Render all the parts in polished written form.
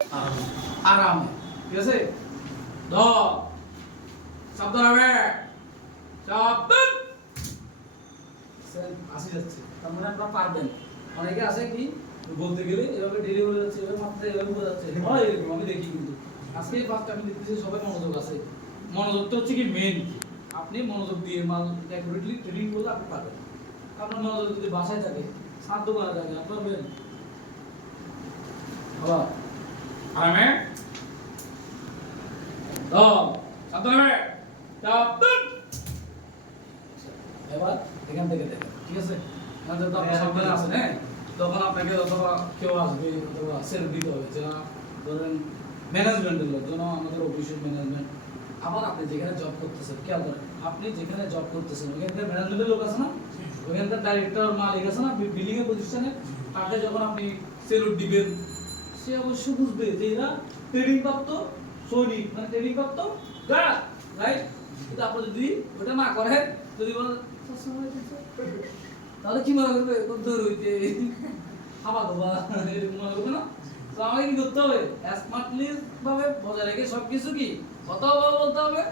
আরামে, ঠিক আছে? দ সাবধান হবে, সাবধান। স্যার আসি যাচ্ছে, তার মানে আপনারা পারবেন। অনেকে আছে কি বলতে গেলে এভাবে ডেলি বলে যাচ্ছে, এভাবে মাত্রা এভাবে বলে যাচ্ছে, হয় এরকম আমি দেখি। কিন্তু আজকে ফার্স্ট আমি দেখতেছি সবাই মনোযোগ আছে। মনোযোগটা হচ্ছে কি মেন। আপনি মনোযোগ দিয়ে মাল অ্যাকুরেটলি ট্রেনিং করলে আপনি পারবেন। আপনার মনোযোগ যদি বাসায় থাকে, সাধ্য করা থাকে, আপনি পারবেন। হ্যালো আরামে, দ সাবধান হবে, সাবধান। এবার এখান থেকে দেখেন, ঠিক আছে? মানে তো আপনি সাবধানে আছেন, হ্যাঁ? তখন আপনাকে অথবা কেউ আসবে অথবা সেল দিতে হবে, যারা ধরেন ম্যানেজমেন্টের লোক, যেন আমাদের অফিসের ম্যানেজমেন্ট। আবার আপনি যেখানে জব করতেছেন, খেয়াল করেন, আপনি যেখানে জব করতেছেন ওখানকার ম্যানেজমেন্টের লোক আছে না, ওখানকার ডাইরেক্টর মালিক আছে না বিল্ডিং এর প্রতিষ্ঠানে, তাকে যখন আপনি সেলুট দিবেন, সে অবশ্যই বুঝবে যে এরা ট্রেনিং প্রাপ্ত সৈনিক, মানে ট্রেনিং প্রাপ্ত গার্ড, রাইট? কিন্তু আপনি যদি ওটা না করেন, যদি বলেন তাহলে কি মনে করবে? দূর হইতে খাওয়া দাওয়া এরকম মনে করবে না? তো আমাকে কি করতে হবে? স্মার্টলি ভাবে বজায় রেখে সবকিছু কি কথা বলতে হবে,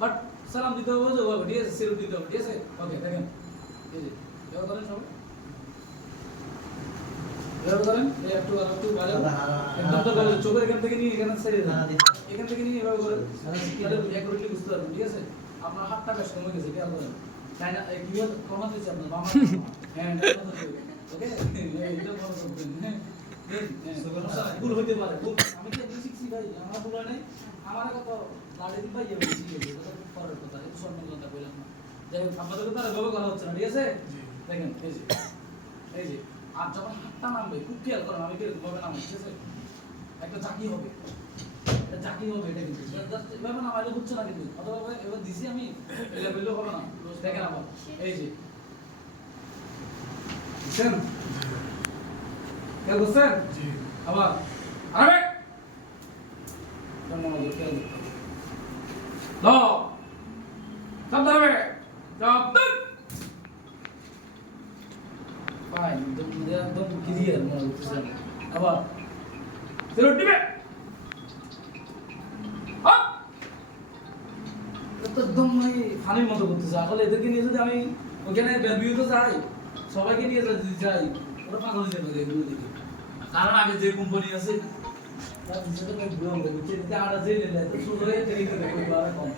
বাট সালাম দিতে হবে, যে ঠিক আছে, সেলুট দিতে হবে, ঠিক আছে? ওকে, দেখেন এই যে এবার করেন সবাই, এবার করেন, এই একটু আর একটু গালে একদম তো গালে চোখের এখান থেকে নিয়ে এখানে ছেড়ে দেন, এখান থেকে নিয়ে এভাবে করেন, তাহলে অ্যাকুরেটলি বুঝতে পারবেন, ঠিক আছে? আপনার হাতটা বেশ কমে গেছে, খেয়াল করেন। তাই না? এই কিভাবে কমাতে দিচ্ছি আপনার বাম হাত, হ্যাঁ ওকে, এটা বড় করবেন, হ্যাঁ ভুল হইতে পারে, ভুল আমি কি এমনি শিখছি ভাই, আমার ভুল হয় নাই, আমার কত লাড়ি দিন ভাই এমনি শিখে গেছে, এটা পরের কথা, এটা সম্মান কথা বললাম না। যাই হোক, আপনাদের কথা আর এভাবে করা হচ্ছে না, ঠিক আছে? দেখেন এই যে, এই যে, আর যখন হাতটা নামবে খুব খেয়াল করেন, আমি কিরকম ভাবে নামবে, ঠিক আছে? একটা জাকি হবে, এটা জাকি হবে, এটা কিন্তু জাস্ট এভাবে নামাইলে হচ্ছে না, কিন্তু অথবা এবার দিছি আমি, এটা বললেও হবে না। দেখেন আবার এই যে, বুঝছেন? খেয়াল করছেন? আবার আরে মনোযোগ খেয়াল করতে হবে। ল সাবধান হবে, সাবধান। ফাইন, একদম ক্লিয়ার মনে করতেছেন। আবার সেলুট দিবে, আপ তো একদম মানে ফানির মতো করতেছে। আসলে এদেরকে নিয়ে যদি আমি ওখানে বেলভিউতে যাই, সবাইকে নিয়ে যদি যাই, ওরা পাগল হয়ে যাবে এগুলো দেখে। কারণ আগে যে কোম্পানি আছে তার ভিতরে বুঝতে আমরা যে নিলে তো শুরু হয়ে থেকে কম